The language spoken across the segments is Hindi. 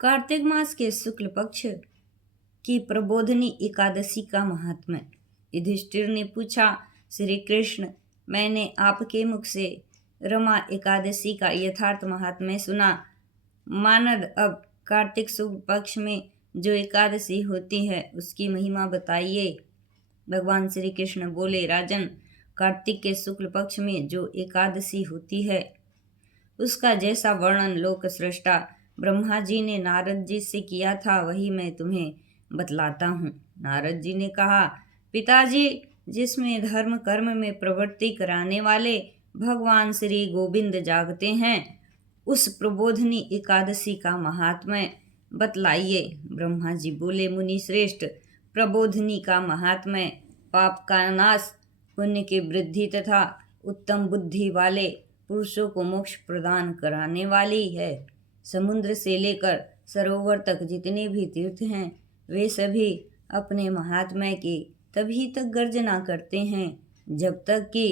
कार्तिक मास के शुक्ल पक्ष की प्रबोधनी एकादशी का महात्म्य। युधिष्ठिर ने पूछा, श्री कृष्ण, मैंने आपके मुख से रमा एकादशी का यथार्थ महात्म्य सुना। मानद अब कार्तिक शुक्ल पक्ष में जो एकादशी होती है उसकी महिमा बताइए। भगवान श्री कृष्ण बोले, राजन, कार्तिक के शुक्ल पक्ष में जो एकादशी होती है उसका जैसा वर्णन लोक सृष्टा ब्रह्मा जी ने नारद जी से किया था वही मैं तुम्हें बतलाता हूँ। नारद जी ने कहा, पिताजी, जिसमें धर्म कर्म में प्रवृत्ति कराने वाले भगवान श्री गोविंद जागते हैं उस प्रबोधनी एकादशी का महात्म्य बतलाइए। ब्रह्मा जी बोले, मुनि श्रेष्ठ, प्रबोधनी का महात्म्य पाप का नाश, पुण्य की वृद्धि तथा उत्तम बुद्धि वाले पुरुषों को मोक्ष प्रदान कराने वाली है। समुद्र से लेकर सरोवर तक जितने भी तीर्थ हैं वे सभी अपने महात्म्य की तभी तक गर्जना करते हैं जब तक कि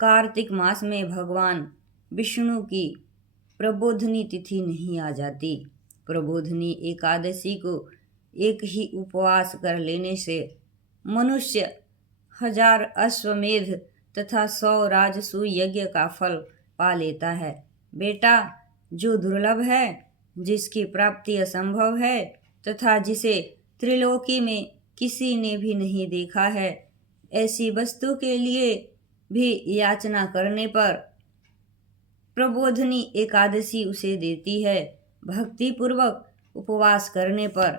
कार्तिक मास में भगवान विष्णु की प्रबोधनी तिथि नहीं आ जाती। प्रबोधनी एकादशी को एक ही उपवास कर लेने से मनुष्य 1000 अश्वमेध तथा 100 राजसूय यज्ञ का फल पा लेता है। बेटा, जो दुर्लभ है, जिसकी प्राप्ति असंभव है तथा जिसे त्रिलोकी में किसी ने भी नहीं देखा है, ऐसी वस्तु के लिए भी याचना करने पर प्रबोधनी एकादशी उसे देती है। भक्ति पूर्वक उपवास करने पर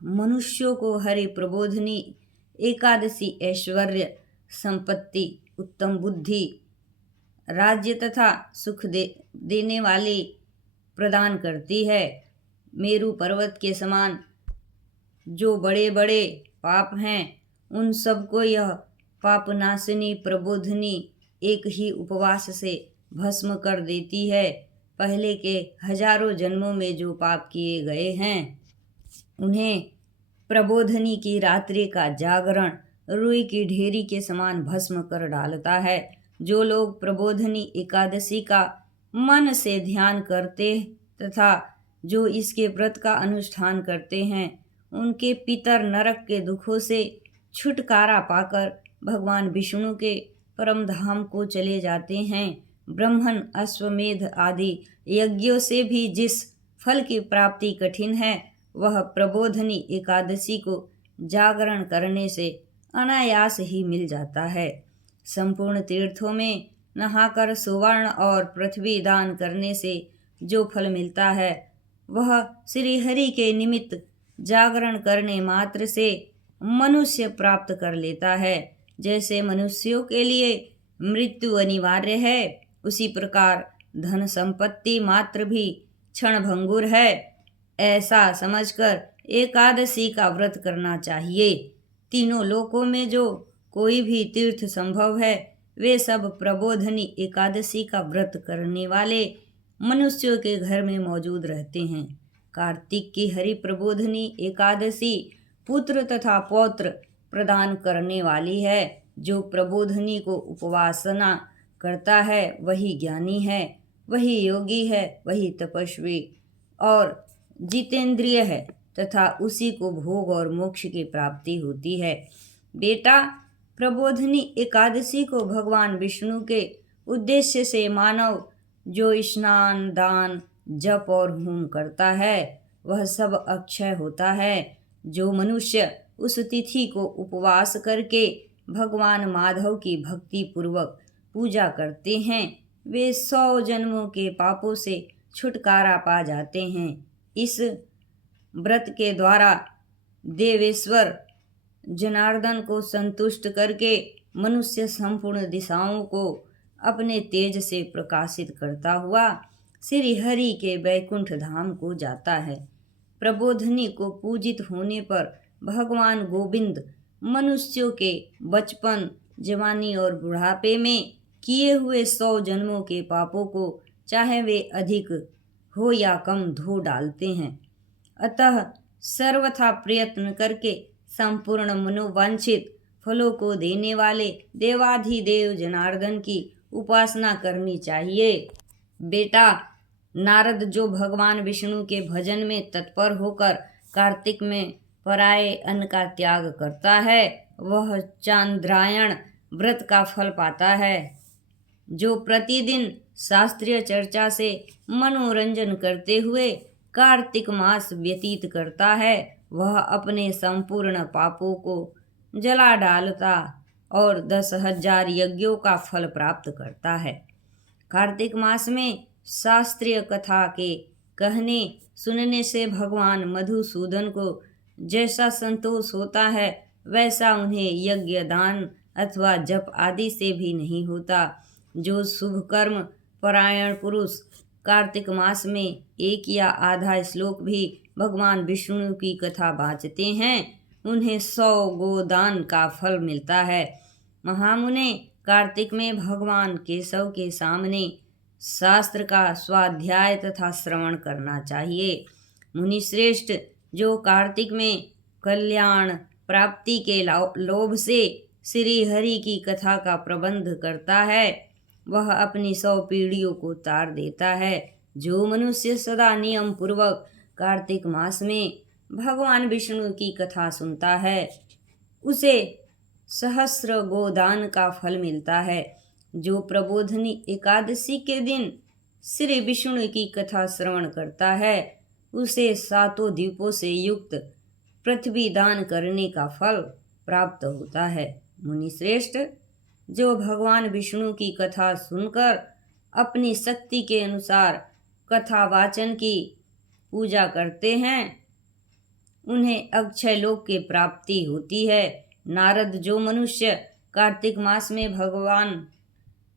मनुष्यों को हरि प्रबोधनी एकादशी ऐश्वर्य, संपत्ति, उत्तम बुद्धि, राज्य तथा सुख देने वाली प्रदान करती है। मेरु पर्वत के समान जो बड़े बड़े पाप हैं उन सबको यह पापनाशिनी प्रबोधनी एक ही उपवास से भस्म कर देती है। पहले के हजारों जन्मों में जो पाप किए गए हैं उन्हें प्रबोधनी की रात्रि का जागरण रुई की ढेरी के समान भस्म कर डालता है। जो लोग प्रबोधनी एकादशी का मन से ध्यान करते तथा जो इसके व्रत का अनुष्ठान करते हैं उनके पितर नरक के दुखों से छुटकारा पाकर भगवान विष्णु के परम धाम को चले जाते हैं। ब्रह्मण, अश्वमेध आदि यज्ञों से भी जिस फल की प्राप्ति कठिन है वह प्रबोधनी एकादशी को जागरण करने से अनायास ही मिल जाता है। संपूर्ण तीर्थों में नहाकर सुवर्ण और पृथ्वी दान करने से जो फल मिलता है वह श्री हरि के निमित्त जागरण करने मात्र से मनुष्य प्राप्त कर लेता है। जैसे मनुष्यों के लिए मृत्यु अनिवार्य है उसी प्रकार धन संपत्ति मात्र भी क्षणभंगुर है। ऐसा समझकर एकादशी का व्रत करना चाहिए। तीनों लोकों में जो कोई भी तीर्थ संभव है वे सब प्रबोधनी एकादशी का व्रत करने वाले मनुष्यों के घर में मौजूद रहते हैं। कार्तिक की हरि प्रबोधनी एकादशी पुत्र तथा पौत्र प्रदान करने वाली है। जो प्रबोधनी को उपासना करता है वही ज्ञानी है, वही योगी है, वही तपस्वी और जितेंद्रिय है तथा उसी को भोग और मोक्ष की प्राप्ति होती है। बेटा, प्रबोधनी एकादशी को भगवान विष्णु के उद्देश्य से मानव जो स्नान, दान, जप और होम करता है वह सब अक्षय होता है। जो मनुष्य उस तिथि को उपवास करके भगवान माधव की भक्ति पूर्वक पूजा करते हैं वे 100 जन्मों के पापों से छुटकारा पा जाते हैं। इस व्रत के द्वारा देवेश्वर जनार्दन को संतुष्ट करके मनुष्य संपूर्ण दिशाओं को अपने तेज से प्रकाशित करता हुआ श्री हरि के वैकुंठ धाम को जाता है। प्रबोधनी को पूजित होने पर भगवान गोविंद मनुष्यों के बचपन, जवानी और बुढ़ापे में किए हुए 100 जन्मों के पापों को चाहे वे अधिक हो या कम धो डालते हैं। अतः सर्वथा प्रयत्न करके संपूर्ण मनोवांछित फलों को देने वाले देवाधिदेव जनार्दन की उपासना करनी चाहिए। बेटा, नारद जो भगवान विष्णु के भजन में तत्पर होकर कार्तिक में पराये अन्न का त्याग करता है, वह चांद्रायण व्रत का फल पाता है। जो प्रतिदिन शास्त्रीय चर्चा से मनोरंजन करते हुए कार्तिक मास व्यतीत करता है, वह अपने संपूर्ण पापों को जला डालता और 10,000 यज्ञों का फल प्राप्त करता है। कार्तिक मास में शास्त्रीय कथा के कहने सुनने से भगवान मधुसूदन को जैसा संतोष होता है, वैसा उन्हें यज्ञ दान अथवा जप आदि से भी नहीं होता। जो शुभ कर्म परायण पुरुष कार्तिक मास में एक या आधा श्लोक भी भगवान विष्णु की कथा वाचते हैं, उन्हें 100 गोदान का फल मिलता है। महामुने, कार्तिक में भगवान केशव के सामने शास्त्र का स्वाध्याय तथा श्रवण करना चाहिए। मुनि श्रेष्ठ, जो कार्तिक में कल्याण प्राप्ति के लोभ से श्री हरि की कथा का प्रबंध करता है, वह अपनी 100 पीढ़ियों को तार देता है। जो मनुष्य सदा नियम पूर्वक कार्तिक मास में भगवान विष्णु की कथा सुनता है, उसे 1,000 गोदान का फल मिलता है। जो प्रबोधनी एकादशी के दिन श्री विष्णु की कथा श्रवण करता है, उसे 7 द्वीपों से युक्त पृथ्वी दान करने का फल प्राप्त होता है। मुनि श्रेष्ठ, जो भगवान विष्णु की कथा सुनकर अपनी शक्ति के अनुसार कथा वाचन की पूजा करते हैं, उन्हें अक्षय लोक की प्राप्ति होती है। नारद, जो मनुष्य कार्तिक मास में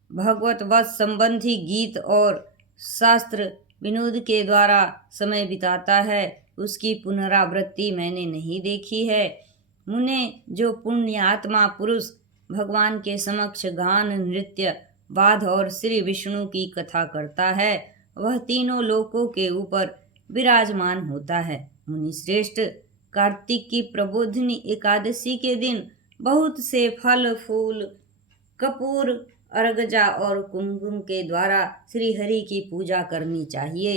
भगवत वत संबंधी गीत और शास्त्र विनोद के द्वारा समय बिताता है, उसकी पुनरावृत्ति मैंने नहीं देखी है। मुने, जो पुण्यात्मा पुरुष भगवान के समक्ष गान, नृत्य, वाद और श्री विष्णु की कथा करता है, वह तीनों लोकों के ऊपर विराजमान होता है। मुनि श्रेष्ठ, कार्तिक की प्रबोधिनी एकादशी के दिन बहुत से फल, फूल, कपूर, अर्गजा और कुमकुम के द्वारा श्री हरि की पूजा करनी चाहिए।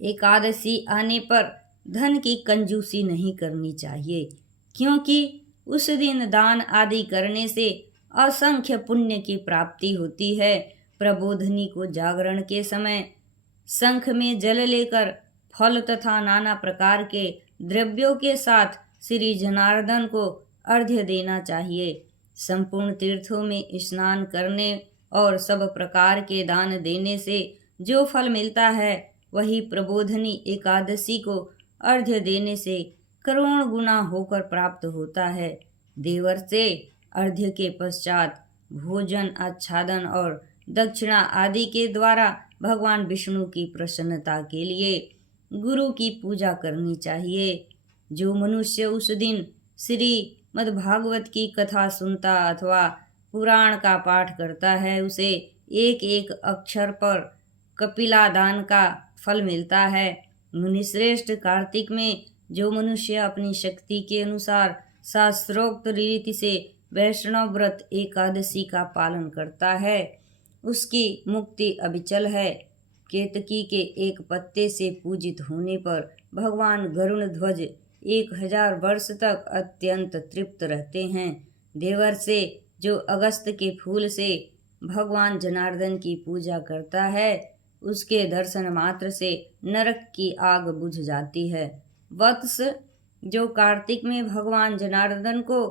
एकादशी आने पर धन की कंजूसी नहीं करनी चाहिए, क्योंकि उस दिन दान आदि करने से असंख्य पुण्य की प्राप्ति होती है। प्रबोधनी को जागरण के समय शंख में जल लेकर फल तथा नाना प्रकार के द्रव्यों के साथ श्री जनार्दन को अर्घ्य देना चाहिए। संपूर्ण तीर्थों में स्नान करने और सब प्रकार के दान देने से जो फल मिलता है, वही प्रबोधनी एकादशी को अर्घ्य देने से करोड़ गुना होकर प्राप्त होता है। देवर से अर्घ्य के पश्चात भोजन, आच्छादन और दक्षिणा आदि के द्वारा भगवान विष्णु की प्रसन्नता के लिए गुरु की पूजा करनी चाहिए। जो मनुष्य उस दिन श्री मद्भागवत की कथा सुनता अथवा पुराण का पाठ करता है, उसे एक एक अक्षर पर कपिला दान का फल मिलता है। मुनिश्रेष्ठ, कार्तिक में जो मनुष्य अपनी शक्ति के अनुसार शास्त्रोक्त रीति से वैष्णव व्रत एकादशी का पालन करता है, उसकी मुक्ति अविचल है। केतकी के एक पत्ते से पूजित होने पर भगवान गरुण ध्वज 1000 वर्ष तक अत्यंत तृप्त रहते हैं। देवर से जो अगस्त के फूल से भगवान जनार्दन की पूजा करता है, उसके दर्शन मात्र से नरक की आग बुझ जाती है। वत्स, जो कार्तिक में भगवान जनार्दन को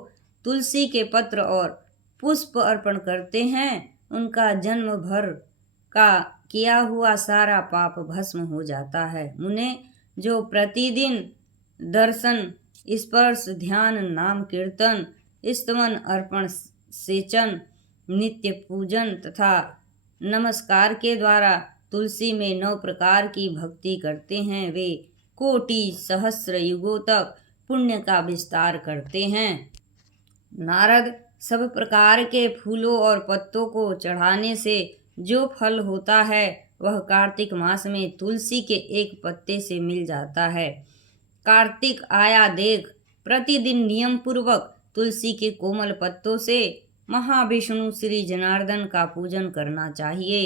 तुलसी के पत्र और पुष्प अर्पण करते हैं, उनका जन्म भर का किया हुआ सारा पाप भस्म हो जाता है। मुने, जो प्रतिदिन दर्शन, स्पर्श, ध्यान, नाम कीर्तन, स्तवन, अर्पण, सेचन, नित्य पूजन तथा नमस्कार के द्वारा तुलसी में 9 प्रकार की भक्ति करते हैं, वे कोटि सहस्र युगों तक पुण्य का विस्तार करते हैं। नारद, सब प्रकार के फूलों और पत्तों को चढ़ाने से जो फल होता है, वह कार्तिक मास में तुलसी के एक पत्ते से मिल जाता है। कार्तिक आया देख प्रतिदिन नियम पूर्वक तुलसी के कोमल पत्तों से महाविष्णु श्री जनार्दन का पूजन करना चाहिए।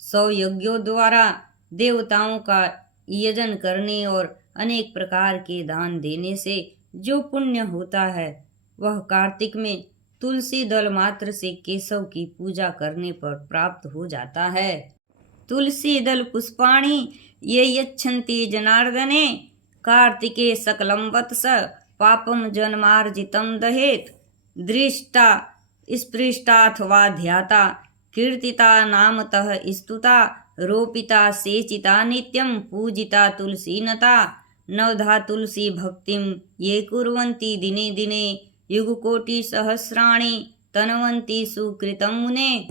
100 यज्ञों द्वारा देवताओं का यजन करने और अनेक प्रकार के दान देने से जो पुण्य होता है वह कार्तिक में तुलसी दल मात्र से केशव की पूजा करने पर प्राप्त हो जाता है। तुलसी दल पुष्पाणि ये यच्छन्ति जनार्दने कार्तिके सकलं वत्स पापम जन्मार्जितं दहेत। दृष्टा स्पृष्टाथवा ध्याता कीर्तिता नामतः स्तुता रोपिता सेचिता नित्यं पूजिता तुलसीनता। नवधा तुलसी भक्तिं ये कुर्वन्ति दिने दिने युगकोटि सहस्राणि तन्वन्ति सुकृतं मुने।